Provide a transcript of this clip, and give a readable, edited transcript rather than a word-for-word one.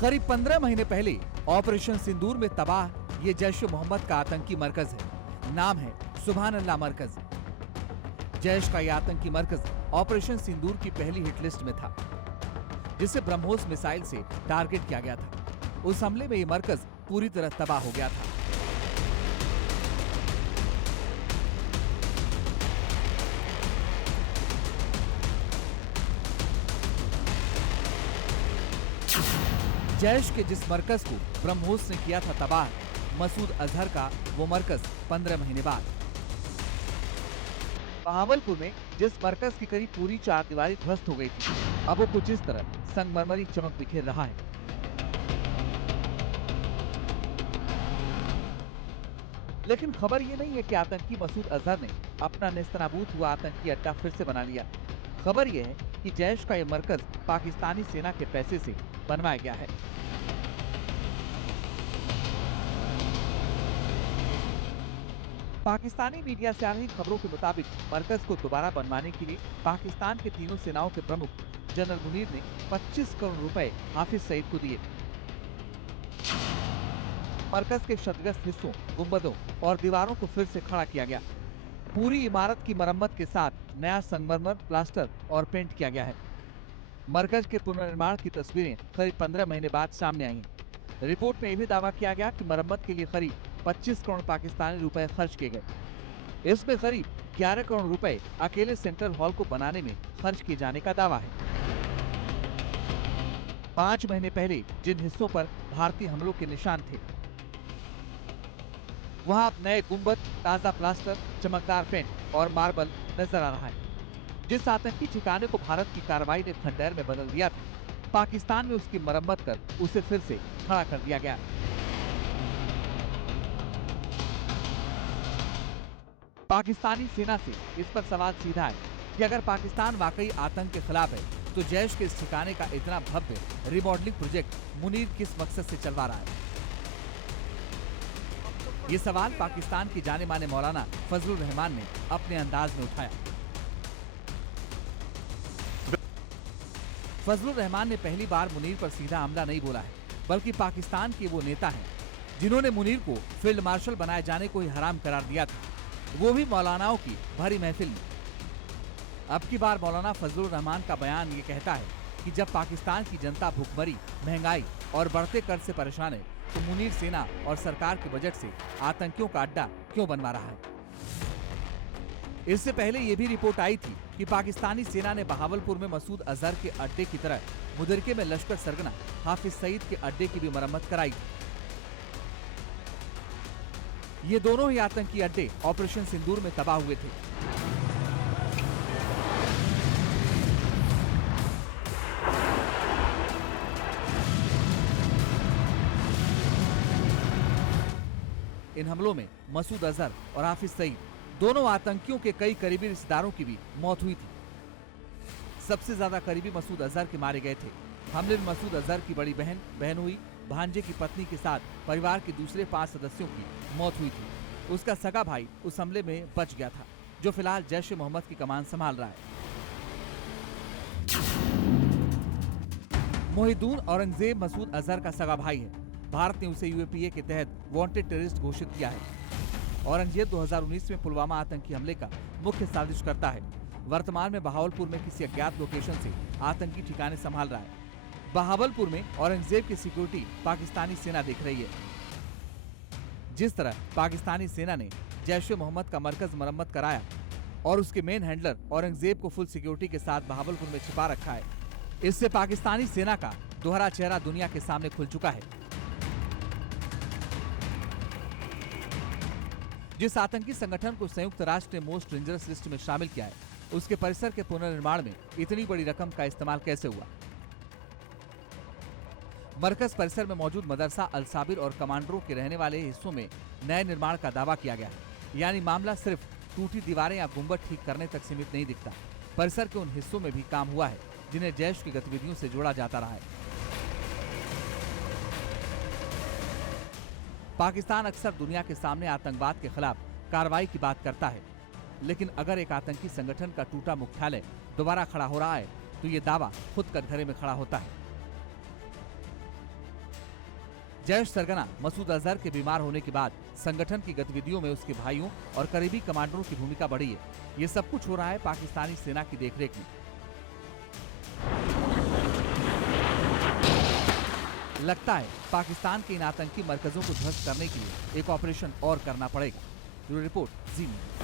करीब 15 महीने पहले ऑपरेशन सिंदूर में तबाह ये जैश ए मोहम्मद का आतंकी मरकज है। नाम है सुभान अल्लाह मरकज। जैश का यह आतंकी मरकज ऑपरेशन सिंदूर की पहली हिट लिस्ट में था, जिसे ब्रह्मोस मिसाइल से टारगेट किया गया था। उस हमले में ये मरकज पूरी तरह तबाह हो गया था। जैश के जिस मरकज को ब्रह्मोस ने किया था तबाह, मसूद अजहर का वो मरकज 15 महीने बाद। बहावलपुर में जिस मरकज की करीब पूरी चारदीवारी ध्वस्त हो गई थी, अब वो कुछ इस तरह संगमरमरी चमक बिखेर रहा है। लेकिन खबर ये नहीं है कि आतंकी मसूद अजहर ने अपना नेस्तनाबूद हुआ आतंकी अड्डा फिर से बना लिया। खबर ये है कि जैश का ये मरकज पाकिस्तानी सेना के पैसे से बनवाया गया है। पाकिस्तानी मीडिया से आ रही खबरों के मुताबिक मरकज को दोबारा बनवाने के लिए पाकिस्तान के तीनों सेनाओं के प्रमुख जनरल मुनीर ने 25 करोड़ रुपए हाफिज सईद को दिए। मरकज के क्षतिग्रस्त हिस्सों, गुंबदों और दीवारों को फिर से खड़ा किया गया। पूरी इमारत की मरम्मत के साथ नया संगमरमर, प्लास्टर और पेंट किया गया है। मरकज के पुनर्निर्माण की तस्वीरें करीब 15 महीने बाद सामने आई। रिपोर्ट में यह भी दावा किया गया कि मरम्मत के लिए करीब 25 करोड़ पाकिस्तानी रुपए खर्च किए गए। इसमें करीब 11 करोड़ रुपए अकेले सेंट्रल हॉल को बनाने में खर्च किए जाने का दावा है। 5 महीने पहले जिन हिस्सों पर भारतीय हमलों के निशान थे, वहां अब नए गुंबद, ताजा प्लास्टर, चमकदार पेंट और मार्बल नजर आ रहा है। जिस आतंकी ठिकाने को भारत की कार्रवाई ने खंडहर में बदल दिया था, पाकिस्तान में उसकी मरम्मत कर उसे फिर से खड़ा कर दिया गया। पाकिस्तानी सेना से इस पर सवाल सीधा है कि अगर पाकिस्तान वाकई आतंक के खिलाफ है, तो जैश के इस ठिकाने का इतना भव्य रिमॉडलिंग प्रोजेक्ट मुनीर किस मकसद से चलवा रहा है? ये सवाल पाकिस्तान के जाने माने मौलाना फजलुर रहमान ने अपने अंदाज में उठाया। फजलुर रहमान ने पहली बार मुनीर पर सीधा हमला नहीं बोला है, बल्कि पाकिस्तान के वो नेता हैं जिन्होंने मुनीर को फील्ड मार्शल बनाए जाने को ही हराम करार दिया था, वो भी मौलानाओं की भरी महफिल में। अब की बार मौलाना फजलुर रहमान का बयान ये कहता है कि जब पाकिस्तान की जनता भूखमरी, महंगाई और बढ़ते कर्ज से परेशान है, तो मुनीर सेना और सरकार के बजट से आतंकियों का अड्डा क्यों बनवा रहा है? इससे पहले ये भी रिपोर्ट आई थी कि पाकिस्तानी सेना ने बहावलपुर में मसूद अजहर के अड्डे की तरह मुदरिके में लश्कर सरगना हाफिज सईद के अड्डे की भी मरम्मत कराई थी। ये दोनों ही आतंकी अड्डे ऑपरेशन सिंदूर में तबाह हुए थे। इन हमलों में मसूद अजहर और हाफिज सईद दोनों आतंकियों के कई करीबी रिश्तेदारों की भी मौत हुई थी। सबसे ज्यादा करीबी मसूद अजहर के मारे गए थे। हमले में मसूद अजहर की बड़ी बहन, बहनोई, भांजे की पत्नी के साथ परिवार के दूसरे 5 सदस्यों की मौत हुई थी। उसका सगा भाई उस हमले में बच गया था, जो फिलहाल जैश ए मोहम्मद की कमान संभाल रहा है। मोहिद्दीन औरंगजेब मसूद अजहर का सगा भाई है। भारत ने उसे यूएपीए के तहत वांटेड टेररिस्ट घोषित किया है। औरंगजेब 2019 में पुलवामा आतंकी हमले का मुख्य साजिश करता है। वर्तमान में बहावलपुर में किसी अज्ञात लोकेशन से आतंकी ठिकाने संभाल रहा है। बहावलपुर में औरंगजेब की सिक्योरिटी पाकिस्तानी सेना देख रही है। जिस तरह पाकिस्तानी सेना ने जैश ए मोहम्मद का मरकज मरम्मत कराया और उसके मेन हैंडलर औरंगजेब को फुल सिक्योरिटी के साथ बहावलपुर में छिपा रखा है, इससे पाकिस्तानी सेना का दोहरा चेहरा दुनिया के सामने खुल चुका है। जिस आतंकी संगठन को संयुक्त राष्ट्र ने मोस्ट डेंजरस लिस्ट में शामिल किया है, उसके परिसर के पुनर्निर्माण में इतनी बड़ी रकम का इस्तेमाल कैसे हुआ? मरकज परिसर में मौजूद मदरसा अल साबिर और कमांडरों के रहने वाले हिस्सों में नए निर्माण का दावा किया गया है। यानी मामला सिर्फ टूटी दीवारें या गुंबद ठीक करने तक सीमित नहीं दिखता। परिसर के उन हिस्सों में भी काम हुआ है जिन्हें जैश की गतिविधियों से जोड़ा जाता रहा है। पाकिस्तान अक्सर दुनिया के सामने आतंकवाद के खिलाफ कार्रवाई की बात करता है, लेकिन अगर एक आतंकी संगठन का टूटा मुख्यालय दोबारा खड़ा हो रहा है, तो ये दावा खुद कटघरे में खड़ा होता है। जैश सरगना मसूद अजहर के बीमार होने के बाद संगठन की गतिविधियों में उसके भाइयों और करीबी कमांडरों की भूमिका बढ़ी है। ये सब कुछ हो रहा है पाकिस्तानी सेना की देखरेख में। लगता है पाकिस्तान के इन आतंकी मरकजों को ध्वस्त करने के लिए एक ऑपरेशन और करना पड़ेगा। ब्यूरो रिपोर्ट, जी न्यूज़।